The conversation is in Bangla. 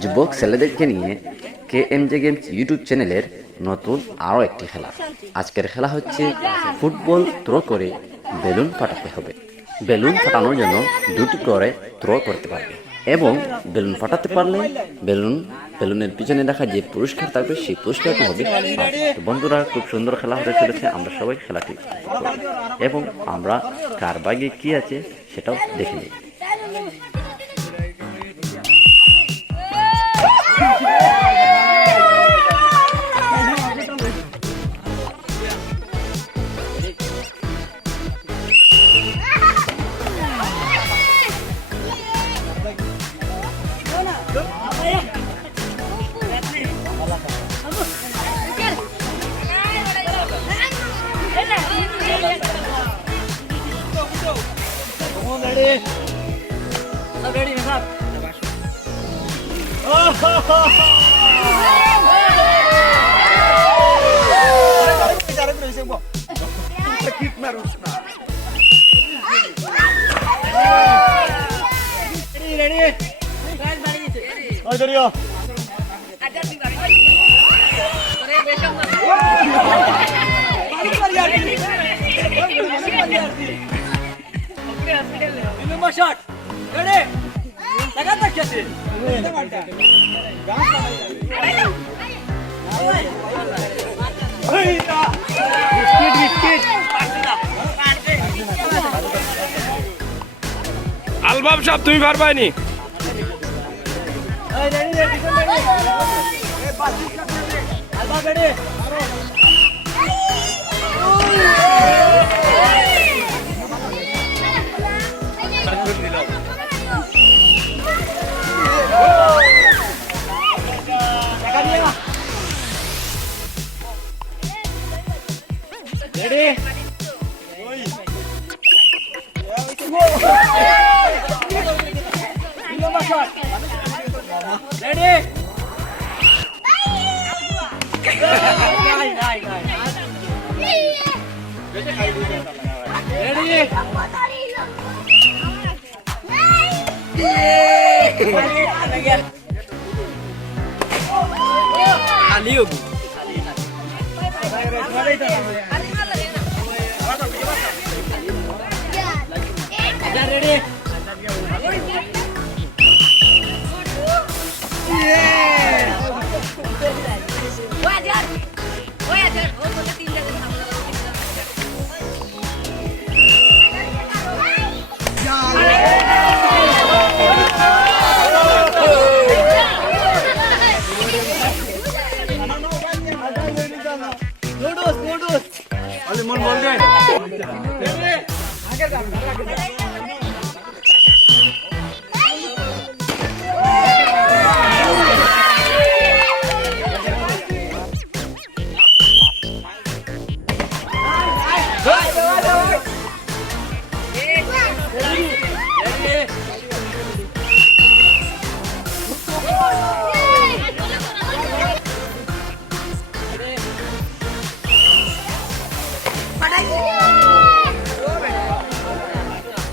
যুবক ছেলেদেরকে নিয়ে K M J games YouTube চ্যানেলের নতুন আরও একটি খেলা। আজকের খেলা হচ্ছে ফুটবল থ্রো করে বেলুন ফাটাতে হবে। বেলুন ফাটানোর জন্য দুটি করে থ্রো করতে পারবে এবং বেলুন ফাটাতে পারলে বেলুন বেলুনের পিছনে দেখা যে পুরস্কার থাকবে সেই পুরস্কারটি হবে বন্ধুরা, খুব সুন্দর খেলা হতে চলেছে। আমরা সবাই খেলাটি এবং আমরা কার বাগে কী আছে সেটাও দেখে নিই। ऑन रेडी सब रेडी है साहब किक मारो उसका रेडी रेडी गाइस बारी से और इधर आओ अगर भी बारी अरे बेशक షాట్ రెడీ సెకండ్ వచ్చేసి బిస్కెట్ బిస్కెట్ আলবাব সাহ তুমি পারবাইনি আলবাব ખાલી ખાલી Ready? Wajar. Wajar. Oh, boleh tindak Noodles, noodles.